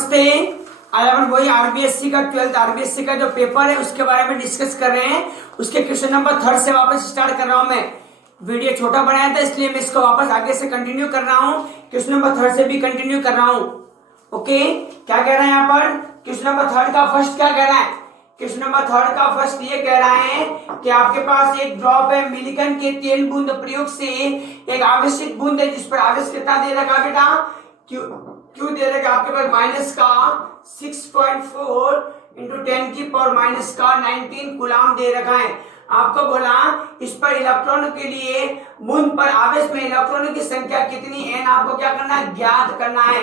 नमस्ते। आज अपन वही आरबीएससी का 12th आरबीएससी का जो पेपर है उसके बारे में डिस्कस कर रहे हैं। उसके क्वेश्चन नंबर 3 से वापस स्टार्ट कर रहा हूं। मैं वीडियो छोटा बनाया था इसलिए मैं इसको वापस आगे से कंटिन्यू कर रहा हूं। क्वेश्चन नंबर 3 से भी कंटिन्यू कर रहा हूं। ओके, क्या कह रहा है यहाँ पर? क्वेश्चन नंबर 3 का फर्स्ट क्या कह रहा है? क्वेश्चन नंबर 3 का फर्स्ट ये कह रहा है कि आपके पास एक ड्रॉप है मिलिकन के तेल बूंद प्रयोग से एक आवश्यक बूंद है जिस पर आवेश कितना दे रखा बेटा? क्यों दे रखा आपके पास माइनस का 6.4 इंटू 10 की पावर माइनस का 19 कूलाम दे रखा है। आपको बोला इस पर इलेक्ट्रॉन के लिए बूंद पर आवेश में इलेक्ट्रॉनों की संख्या कितनी है, आपको क्या करना है? ज्ञात करना है।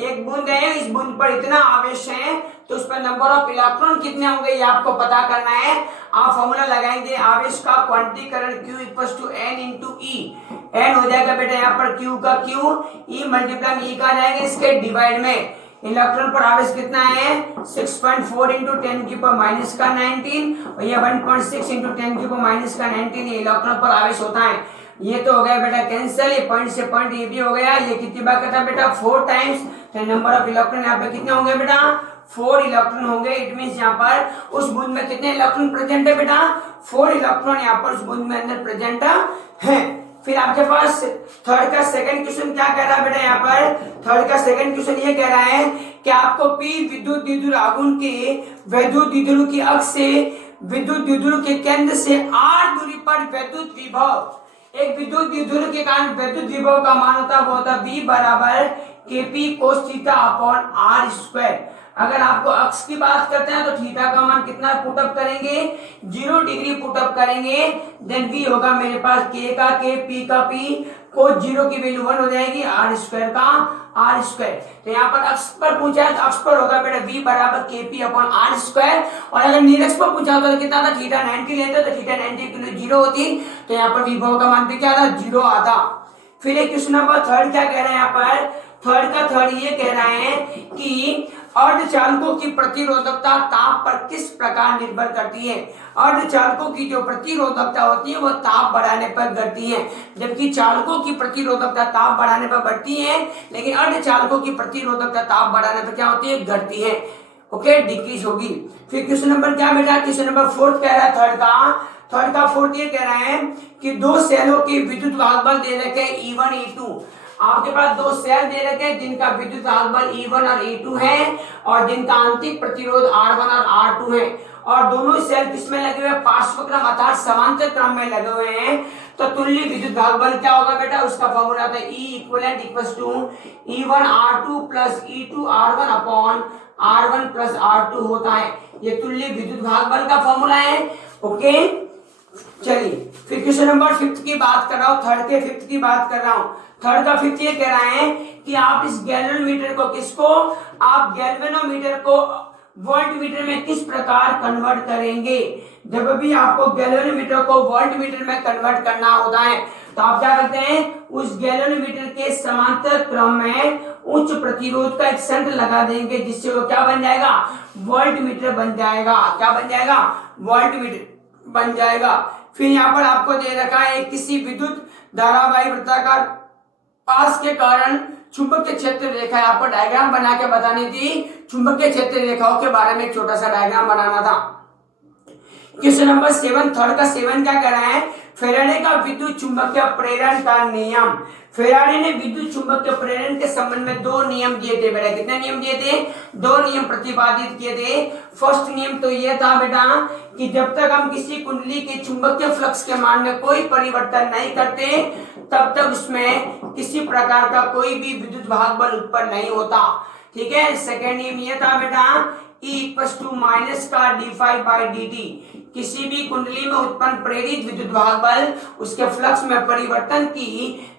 एक बूंद है, इस बूंद पर इतना आवेश है तो उस पर नंबर ऑफ इलेक्ट्रॉन कितने होंगे ये आपको पता करना है। आप फॉर्मूला लगाएंगे आवेश का क्वांटीकरण Q equals to N into E. N हो जाएगा बेटा यहाँ पर Q का Q, E मल्टीप्लाई E का जाएगा इसके डिवाइड में। इलेक्ट्रॉन पर आवेश कितना है? 6.4 इंटू 10 की पावर माइनस का 19 और ये 1.6 इंटू 10 की पावर माइनस का 19 ये इलेक्ट्रॉन पर आवेश होता है। ये तो हो गया बेटा कैंसिल, ये पॉइंट से पॉइंट ये भी हो गया। ये कितनी बार करता है बेटा? 4 टाइम्स। तो नंबर ऑफ इलेक्ट्रॉन यहाँ पे कितने होंगे बेटा? 4 इलेक्ट्रॉन होंगे। इट मींस यहाँ पर उस बूंद में कितने इलेक्ट्रॉन प्रेजेंट है बेटा? 4 इलेक्ट्रॉन यहाँ पर उस बूंद में अंदर प्रेजेंट है। फिर आपके पास थर्ड का सेकंड क्वेश्चन क्या कह रहा है बेटा? यहाँ पर थर्ड का सेकंड क्वेश्चन ये कह रहा है कि आपको पी विद्युत द्विध्रुव आघूर्ण के वैद्युत द्विध्रुव की अक्ष से विद्युत द्विध्रुव के केंद्र से r दूरी पर वैद्युत विभव, एक विद्युत द्विध्रुव के कारण वैद्युत विभव का मान होता है वो होता है V बराबर KP cos theta upon R square. अगर आपको अक्ष की बात करते हैं तो थीटा का मान कितना पुटअप करेंगे? 0 डिग्री पुटअप करेंगे। देन V होगा मेरे पास K का K, P का P, cos 0 की वैल्यू 1 हो जाएगी, R स्क्वायर का R स्क्वायर। तो यहाँ पर अक्ष पर पूछा है तो अक्ष पर होगा बेटा V बराबर KP अपॉन R स्क्वायर। और अगर निरक्ष पर पूछा होता तो कितना था? थीटा 90 लेते तो थीटा 90 की वैल्यू 0 होती, तो यहाँ पर विभव का मान भी क्या था? 0 आता। फिर एक क्वेश्चन नंबर थर्ड क्या कह रहे हैं यहाँ पर? थर्ड ये कह रहे हैं कि अर्धचालकों की प्रतिरोधकता ताप पर किस प्रकार निर्भर करती है। अर्धचालकों की जो प्रतिरोधकता होती है वो ताप बढ़ाने पर बढ़ती है, जबकि चालकों की प्रतिरोधकता ताप बढ़ाने पर बढ़ती है, लेकिन अर्धचालकों की प्रतिरोधकता ताप बढ़ाने पर क्या होती है? घटती है। ओके, डिक्रीज होगी। फिर क्वेश्चन नंबर क्या बेटा? क्वेश्चन नंबर फोर्थ कह रहा है थर्ड का फोर्थ ये कह रहा है कि दो सेलों के विद्युत भागबल दे रखे हैं E1 E2। आपके पास दो सेल दे रखे हैं जिनका विद्युत भागबल E1 और E2 है और जिनका आंतरिक प्रतिरोध R1 और R2 है, और दोनों सेल किसमें लगे हुए हैं? पार्श्वक्रम अर्थात समांतर क्रम में लगे हुए हैं। तो तुल्य विद्युत भागबल क्या होगा बेटा? उसका फॉर्मूला आता है E equivalent equals to E1 R2 plus E2 R1 upon R1 plus R2 होता है। ये तुल्य विद्युत भागबल का फॉर्मूला है। ओके, चलिए फिर क्वेश्चन नंबर 5 की बात कर रहा हूँ। थर्ड के 5 की बात कर रहा हूँ। थर्ड का 5 ये कह रहा है कि आप इस गैल्वेनोमीटर को आप गैल्वेनोमीटर को वोल्टमीटर में किस प्रकार कन्वर्ट करेंगे। जब भी आपको गैल्वेनोमीटर को वोल्टमीटर में कन्वर्ट करना होता है तो आप क्या करते हैं? उस गैल्वेनोमीटर के समांतर क्रम में उच्च प्रतिरोध का एक शंट लगा देंगे जिससे वो क्या बन जाएगा? वोल्टमीटर बन जाएगा। क्या बन जाएगा? वोल्टमीटर बन जाएगा। फिर यहाँ पर आपको दे रखा है किसी विद्युत धारावाही वृत्ताकार पास के कारण चुंबकीय क्षेत्र रेखा। आपको डायग्राम बना के बतानी थी, चुंबकीय क्षेत्र रेखाओं के बारे में एक छोटा सा डायग्राम बनाना था। क्वेश्चन नंबर 7 थर्ड का 7 क्या कह रहा है? फैराडे का विद्युत चुंबकीय प्रेरण का नियम। फैराडे ने विद्युत चुंबकीय प्रेरण के संबंध में 2 नियम दिए थे बेटा। कितने नियम दिए थे? 2 नियम प्रतिपादित किए थे। फर्स्ट नियम तो यह था बेटा कि जब तक हम किसी कुंडली के चुंबकीय फ्लक्स के मान में कोई परिवर्तन नहीं करते तब तक उसमें किसी प्रकार का कोई भी विद्युत भागबल उत्पन्न नहीं होता। ठीक है। सेकेंड नियम यह था बेटा E इक्वल्स टू माइनस का d∅/dt। किसी भी कुंडली में उत्पन्न प्रेरित विद्युत भागबल उसके फ्लक्स में परिवर्तन की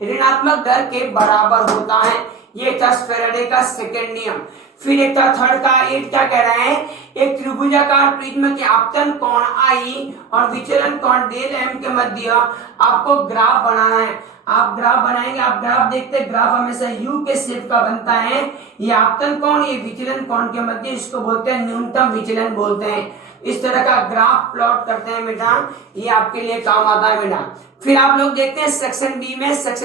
ऋणात्मक दर के बराबर होता है। ये था फैराडे का सेकेंड नियम। फिर एक था थर्ड का 8 क्या कह रहा है? एक त्रिभुजाकार प्रिज्म के आपतन कोण I और विचलन कोण डेल m के मध्य आपको ग्राफ बनाना है। आप ग्राफ बनाएंगे, आप ग्राफ देखते हैं, ग्राफ हमेशा U के शेप का बनता है। ये आपतन कोण, ये विचलन कोण के मध्य, इसको बोलते हैं न्यूनतम विचलन बोलते हैं। इस तरह का ग्राफ प्लॉट करते हैं बेटा, ये आपके लिए काम आता है बेटा। फिर आप लोग देखते हैं सेक्शन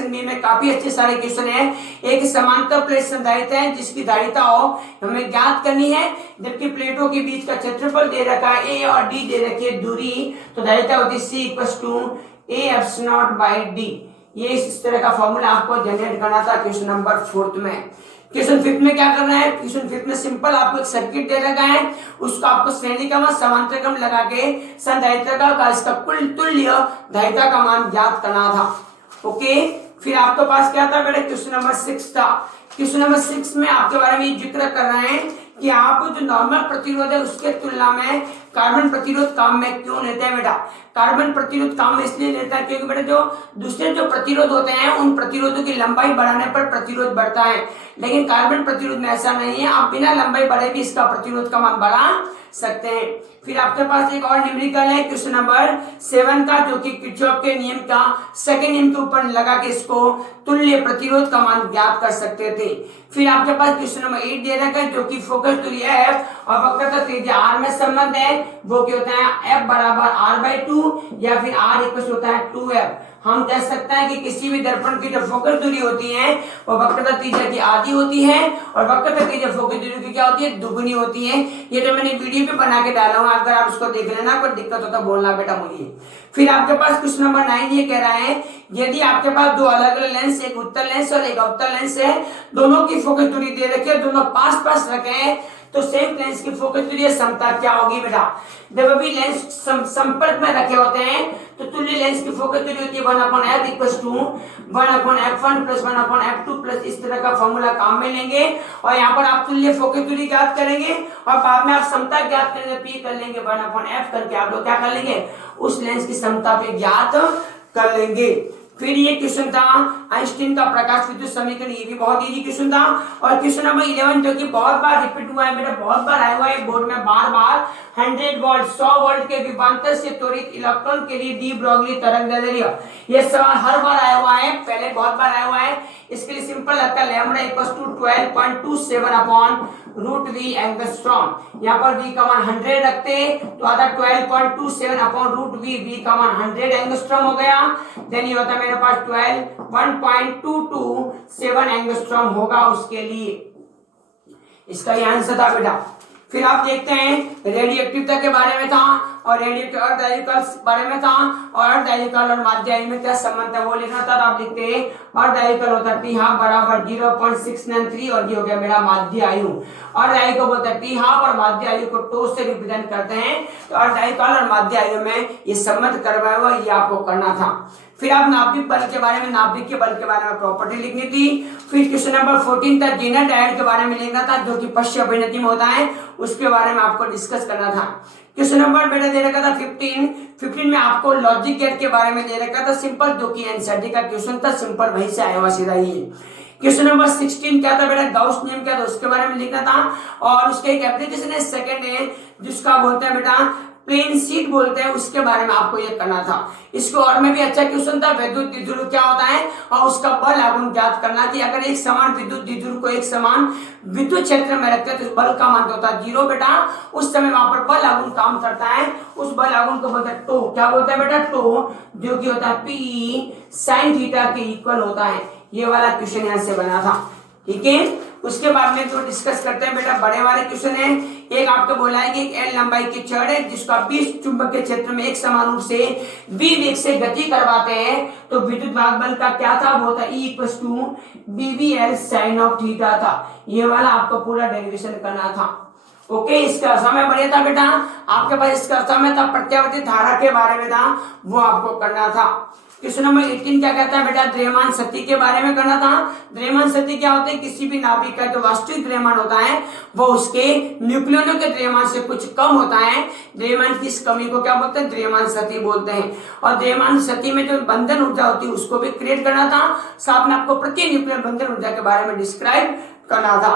बी में काफी अच्छे सारे क्वेश्चन है। एक समांतर प्लेट संधारित्र है जिसकी धारिता हो हमें ज्ञात करनी है, जबकि प्लेटों के बीच का क्षेत्रफल दे रखा है ए और डी दे रखी है दूरी, तो धारिता होती है c equal to a epsilon nought by d. ये इस तरह का फॉर्मूला आपको जनरेट करना था क्वेश्चन नंबर 4 में। क्वेश्चन 5 में क्या करना है, क्वेश्चन 5 में सिंपल आपको एक सर्किट दे रखा है, उसको आपको श्रेणी का मान समांतर क्रम लगा के संधारित्र का इसका कुल तुल्य धारिता का मान ज्ञात करना था। ओके, फिर आपके पास क्या था बेटा, क्वेश्चन नंबर 6 था। क्वेश्चन नंबर 6 में आपके बारे में जिक्र कर रहे हैं कि आप जो नॉर्मल प्रतिरोध है उसके तुलना में कार्बन प्रतिरोध काम में क्यों लेते हैं बेटा। कार्बन प्रतिरोध काम में इसलिए लेता है क्योंकि बेटा जो दूसरे जो प्रतिरोध होते हैं उन प्रतिरोधों की लंबाई बढ़ाने पर प्रतिरोध बढ़ता है, लेकिन कार्बन प्रतिरोध में ऐसा नहीं है, आप बिना लंबाई बढ़े भी इसका प्रतिरोध का मान बढ़ा सकते हैं। फिर आपके पास एक और न्यूमेरिकल है क्वेश्चन नंबर 7 का, जो कि किरचॉफ के नियम का सेकंड नियम के ऊपर लगा के इसको तुल्य प्रतिरोध का मान ज्ञात कर सकते थे। फिर आपके पास क्वेश्चन नंबर 8 दे रखा है, जो कि फोकस दूरी एफ और वक्रता त्रिज्या आर में संबंध है, वो क्या होता है एफ बराबर आर बाई 2 या फिर आर इक्वल होता है 2f। हम कह सकते हैं कि किसी भी दर्पण की जो फोकस दूरी होती है वो वक्रता त्रिज्या की आधी होती है और वक्रता त्रिज्या फोकस दूरी की क्या होती है, दुगुनी होती है। ये तो मैंने वीडियो पे बना के डाला हूँ, अगर आप उसको देख लेना, कोई दिक्कत होता बोलना बेटा मुझे। फिर आपके पास क्वेश्चन नंबर 9 ये कह रहा है, यदि आपके पास दो अलग अलग लेंस, एक उत्तल लेंस और एक अवतल लेंस है, दोनों की फोकस दूरी दे रखी है, दोनों पास पास रखे हैं, तो सेम लेंस की फोकस दूरी समता क्या होगी बेटा। जब अभी लेंस संपर्क में रखे होते हैं तो तुल्य लेंस की फोकस दूरी होती है 1/f equal to 1/f1 plus 1/f2 plus, इस तरह का फॉर्मूला काम में लेंगे और यहाँ पर आप तुल्य फोकस दूरी ज्ञात करेंगे और बाद में आप समता ज्ञात करेंगे, पी कर लेंगे 1/f करके आप लोग क्या कर लेंगे, उस लेंस की समता पे ज्ञात कर लेंगे। फिर ये क्वेश्चन था आइंस्टीन का प्रकाश विद्युत समीकरण, ये भी बहुत इजी क्वेश्चन था। और क्वेश्चन नंबर 11 जो कि बहुत बार रिपीट हुआ है बेटा, बहुत बार आया हुआ है बोर्ड में, बार बार 100 वोल्ट 100 वोल्ट के विभवांतर से त्वरित इलेक्ट्रॉन के लिए डी ब्रोगली तरंगदैर्ध्य, ये सवाल हर बार आया हुआ है, पहले बहुत बार आया हुआ है। इसके लिए सिंपल लगता है lambda equal to 12.27 upon root V angstrom. यहाँ पर v का मान 100 रखते तो आता 12.27 अपॉन रूट v का मान 100 एंगस्ट्रॉम हो गया। देन ये होता है मेरे पास 1.227 एंगस्ट्रॉम होगा उसके लिए, इसका ये आंसर था बेटा। फिर आप देखते हैं रेडियोएक्टिवता के बारे में था और रेडियो अर्ध आयुकाल बारे में था और अर्ध आयुकाल और माध्य आयु में क्या संबंध है वो लिखना था। तो आप लिखते हैं अर्ध आयुकाल होता है टी हाफ बराबर 0.693 और ये हो गया मेरा माध्य आयु। अर्ध आयु को बोलते हैं टी हाफ और माध्य आयु को टो से रिप्रेजेंट करते हैं, तो अर्ध आयुकाल और माध्य आयु में ये संबंध करवाया हुआ, ये आपको करना था। फिर आप नाभिक बल के बारे में, नाभिक के बल के बारे में प्रॉपर्टी लिखनी थी। फिर क्वेश्चन नंबर 14 था जेनर डायोड के बारे में लिखना था, जो कि पश्चिम अभिनति में होता है, उसके बारे में आपको डिस्कस करना था। क्वेश्चन नंबर बेटा दे रखा था 15 में आपको लॉजिक गेट के बारे में दे रखा था सिंपल, जो कि एनसीईआरटी का क्वेश्चन था, सिंपल वहीं से आया हुआ सीधा ही। क्वेश्चन नंबर 16 क्या था बेटा, गाउस नियम क्या था उसके बारे में लिखना था और उसके एक एप्लीकेशन है सेकंड है जिसका बोलते हैं बेटा प्लेन शीट बोलते हैं, उसके बारे में आपको ये करना था। इसको और में भी अच्छा क्वेश्चन था, विद्युत द्विध्रुव क्या होता है और उसका बल आघूर्ण ज्ञात करना थी। अगर एक समान विद्युत द्विध्रुव को एक समान विद्युत क्षेत्र में रखते हैं तो बल का मान होता है 0 बेटा, उस समय वहां पर बल आघूर्ण काम करता है, उस बल आघूर्ण को बोलते हैं टो। क्या बोलते हैं बेटा, टो, जो कि होता है पी साइन थीटा के इक्वल होता है। ये वाला क्वेश्चन यहाँ से बना था, ठीक है। उसके बाद में जो डिस्कस करते हैं बेटा बड़े वाले क्वेश्चन है। एक आपको बोला है कि एल लंबाई की छड़ है जिसका 20 चुंबकीय क्षेत्र में एक समान रूप से v वेग से गति करवाते हैं, तो विद्युत भाग बल का क्या था, वो था E equal to BVL sine of theta था। ये वाला आपको पूरा डेरिवेशन करना था। ओके, इसका अर्थ में बढ़िया था बेटा, आपके पास इसका अर्थ में था प्रत्यावर्ती धारा के बारे में था, वो आपको करना था। क्वेश्चन नंबर 18 क्या कहता है बेटा, द्रव्यमान शक्ति के बारे में करना था। द्रव्यमान शक्ति क्या होता है, किसी भी नाभिक का जो वास्तविक द्रव्यमान होता है वो उसके न्यूक्लियनों के द्रव्यमान से कुछ कम होता है। द्रव्यमान की इस कमी को क्या बोलते हैं, द्रव्यमान शक्ति बोलते हैं। और द्रव्यमान शक्ति में जो बंधन ऊर्जा होती है उसको भी क्रिएट करना था, साथ में आपको प्रति न्यूक्लियर बंधन ऊर्जा के बारे में डिस्क्राइब करना था।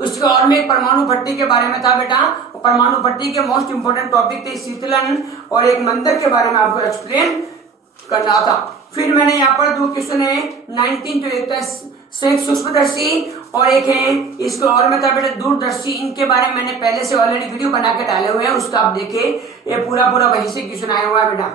उसके और में एक परमाणु भट्टी के बारे में था बेटा, परमाणु भट्टी के मोस्ट इंपोर्टेंट टॉपिक थे शीतलन और एक मंदिर के बारे में आपको एक्सप्लेन करना था। फिर मैंने यहाँ पर दो क्वेश्चन है 19 जो एक सूक्ष्मदर्शी और एक है इसको और में था बेटा दूरदर्शी, इनके बारे में मैंने पहले से ऑलरेडी वीडियो बना के डाले हुए हैं, उसका आप देखे, ये पूरा वहीं से क्वेश्चन आया हुआ है बेटा।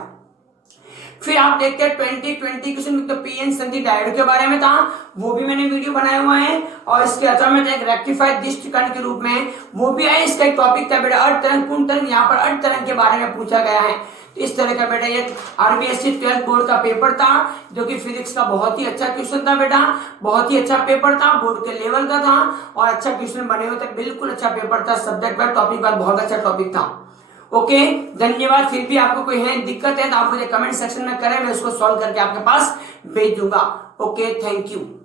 फिर आप देखते हैं 2020 क्वेश्चन तो पीएन संधि डायोड के बारे में था, वो भी मैंने वीडियो बनाए हुए हैं। और इसके अलावा में एक रेक्टिफाइड दृष्टिकोण के रूप में वो भी है। इसका एक टॉपिक था बेटा अर्ध तरंग पूर्ण तरंग, यहाँ पर अर्ध तरंग के बारे में पूछा गया है। तो इस तरह का बेटा ये आरबीएससी 12th बोर्ड का पेपर था, जो कि फिजिक्स का बहुत ही अच्छा क्वेश्चन था बेटा, बहुत ही अच्छा पेपर था, बोर्ड के लेवल का था और अच्छा क्वेश्चन बने हुए थे, बिल्कुल अच्छा पेपर था, सब्जेक्ट पर टॉपिक पर बहुत अच्छा टॉपिक था। ओके धन्यवाद। फिर भी आपको कोई है दिक्कत है तो आप मुझे कमेंट सेक्शन में करें, मैं उसको सॉल्व करके आपके पास भेज दूंगा। Okay thank you.